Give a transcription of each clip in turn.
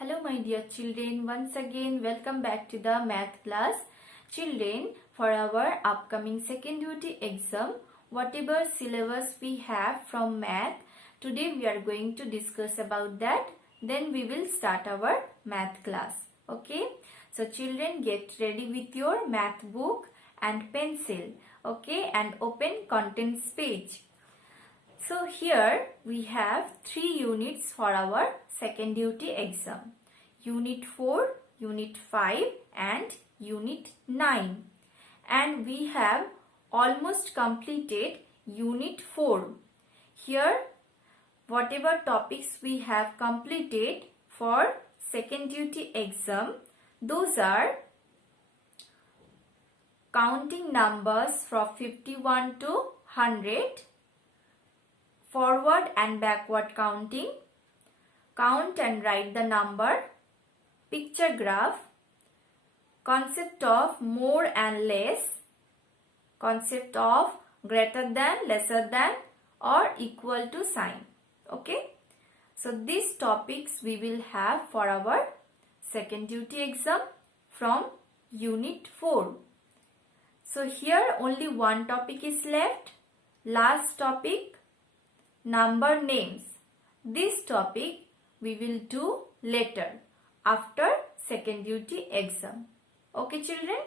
Hello my dear children, once again welcome back to the math class. Children, for our upcoming second duty exam, whatever syllabus we have from math, today we are going to discuss about that. Then we will start our math class. Okay? So children, get ready with your math book and pencil. Okay? And open contents page. So here we have 3 units for our second duty exam. Unit 4, Unit 5 and Unit 9. And we have almost completed Unit 4. Here whatever topics we have completed for second duty exam, those are counting numbers from 51 to 100, forward and backward counting, count and write the number, picture graph, concept of more and less, concept of greater than, lesser than or equal to sign. Okay. So these topics we will have for our second duty exam from Unit 4. So here only one topic is left. Last topic, number names. This topic we will do later after second duty exam. Okay children?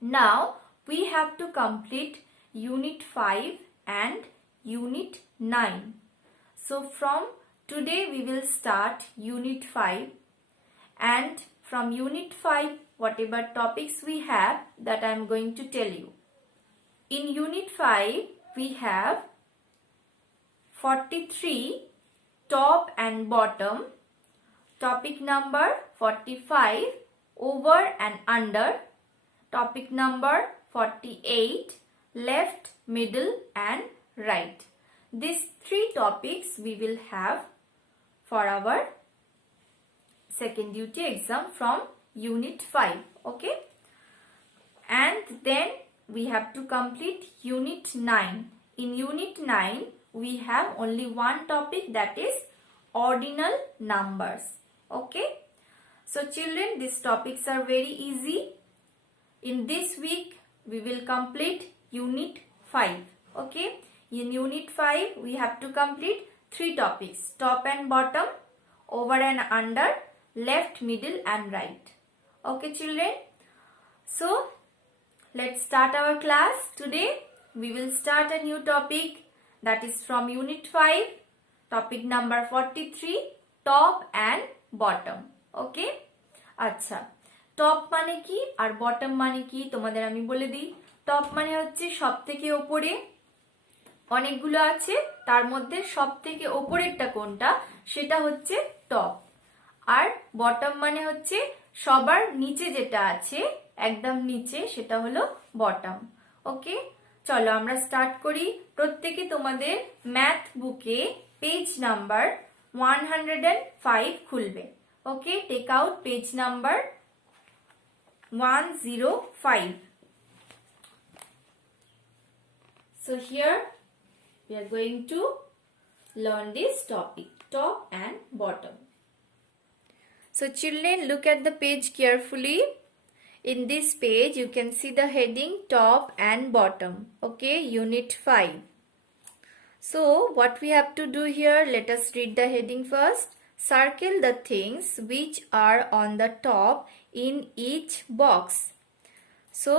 Now we have to complete Unit 5 and Unit 9. So from today we will start Unit 5, and from Unit 5 whatever topics we have, that I am going to tell you. In Unit 5 we have 43, top and bottom. Topic number 45, over and under. Topic number 48, left, middle and right. These 3 topics we will have for our second duty exam from Unit 5. Okay. And then we have to complete Unit 9. In Unit 9 we have only one topic, that is ordinal numbers. Okay. So children, these topics are very easy. In this week we will complete Unit 5. Okay. In Unit 5 we have to complete 3 topics, top and bottom, over and under, left, middle and right. Okay children. So let's start our class. Today we will start a new topic, that is from Unit 5, topic number 43, top and bottom. Okay? আচ্ছা, টপ মানে কি আর বটম মানে কি তোমাদের আমি বলে দিই। টপ মানে হচ্ছে সবথেকে উপরে, অনেকগুলো আছে তার মধ্যে সবথেকে উপরেরটা কোনটা সেটা হচ্ছে টপ। আর বটম মানে হচ্ছে সবার নিচে যেটা আছে, একদম নিচে, সেটা হলো বটম। ওকে, চলো আমরা স্টার্ট করি। প্রত্যেকে তোমাদের ম্যাথ বুকে পেজ নাম্বার 105 খুলবে। Okay, take out page number 105. So here we are going to learn this topic, top and bottom. So children, look at the page carefully. In this page you can see the heading top and bottom. Okay, Unit 5. So what we have to do here, let us read the heading first. Circle the things which are on the top in each box. So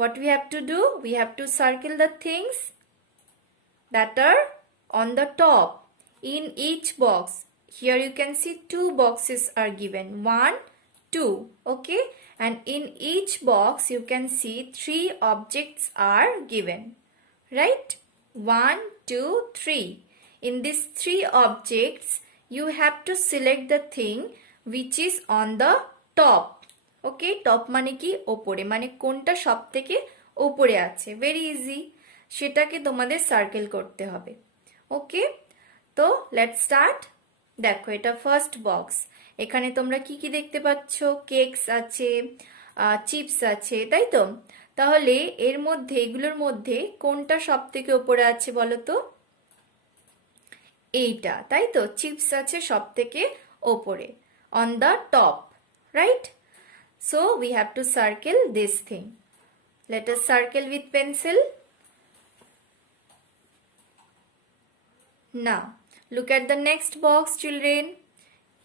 what we have to do, we have to circle the things that are on the top in each box. Here you can see 2 boxes are given, 1, 2. Okay, and in each box you can see 3 objects are given, right? 1, 2, 3. In these 3 objects you have to select the thing which is on the top. Okay, top মানে কি উপরে, মানে কোনটা সবথেকে উপরে আছে, very easy, সেটাকে তোমাদের সার্কেল করতে হবে। ওকে, তো লেটস স্টার্ট। দেখো এটা ফার্স্ট বক্স, এখানে তোমরা কি কি দেখতে পাচ্ছ, কেকস আছে, চিপস আছে, তাই তো? তাহলে এর মধ্যে, এগুলোর মধ্যে কোনটা সবথেকে উপরে আছে বলো তো? এইটা, তাই তো? চিপস আছে সবথেকে ওপরে। on the top, right? So we have to circle this thing. Let us circle with pencil. Now, look at the next box, children.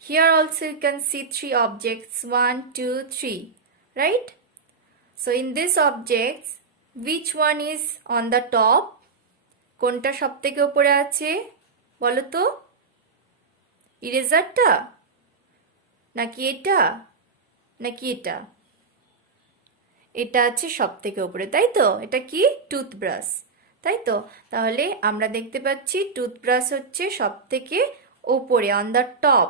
Here also you can see 3 objects, 1, 2, 3, right? So in these objects, which one is on the top? কোনটা সবথেকে উপরে আছে বলো তো? ইরেজারটা নাকি এটা নাকি এটা? এটা আছে সবথেকে উপরে, তাই তো? এটা কি? টুথব্রাশ, তাই তো? তাহলে আমরা দেখতে পাচ্ছি টুথব্রাশ হচ্ছে সবথেকে উপরে, on the top.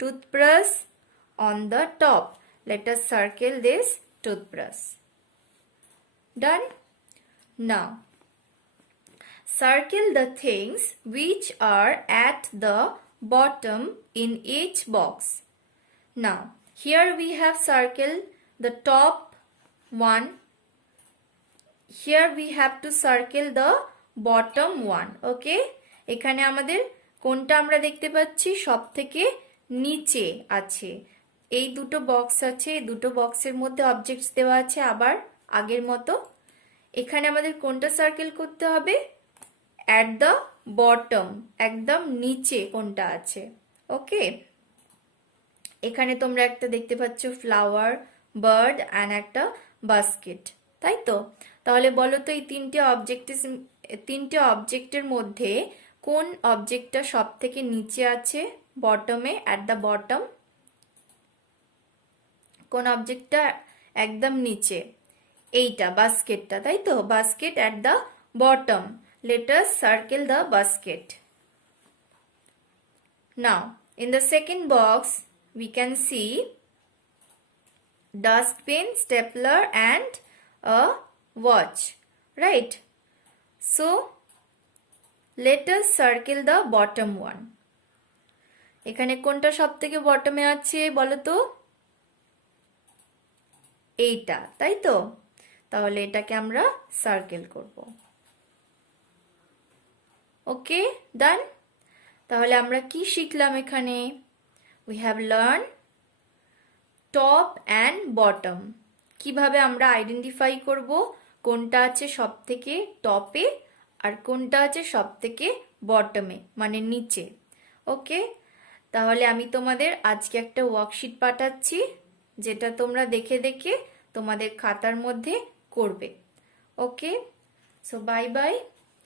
Toothbrush on the top. Let us circle this toothbrush. Done? Now, circle the things which are at the bottom in each box. Now, here we have circled the top one. Here we have to circle the bottom one. Okay? এখানে আমাদের কোনটা আমরা দেখতে পাচ্ছি সবথেকে নিচে আছে। এই দুটো বক্স আছে, এই দুটো বক্সের মধ্যে অবজেক্টস দেওয়া আছে আবার আগের মতো। এখানে আমাদের কোনটা সার্কেল করতে হবে? অ্যাট দ্য বটম, একদম নিচে কোনটা আছে। ওকে, এখানে তোমরা একটা দেখতে পাচ্ছ ফ্লাওয়ার, বার্ড অ্যান্ড একটা বাস্কেট, তাই তো? তাহলে বলো তো এই তিনটে অবজেক্টের মধ্যে কোন অবজেক্টটা সব থেকে নিচে আছে? বটমে, অ্যাট দ্য বটম। কোন অবজেক্টটা একদম নিচে? এইটা, বাস্কেটটা, তাই তো? Basket at the bottom. Let us circle the basket. Now, in the second box, we can see dustbin, stapler and a watch, right? So, let us circle the bottom one. এখানে কোনটা সবথেকে বটমে আছে বলো তো? এইটা, তাই তো? তাহলে এটাকে আমরা সার্কেল করব। ওকে, ডান? তাহলে আমরা কি শিখলাম এখানে? We have learned top and bottom. কিভাবে আমরা আইডেন্টিফাই করব কোনটা আছে সবথেকে টপে আর কোনটা আছে সবথেকে বটমে, মানে নিচে। ওকে, তাহলে আমি তোমাদের আজকে একটা ওয়ার্কশিট পাঠাচ্ছি, যেটা তোমরা দেখে দেখে তোমাদের খাতার মধ্যে করবে। Okay, so bye bye,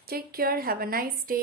take care, have a nice day.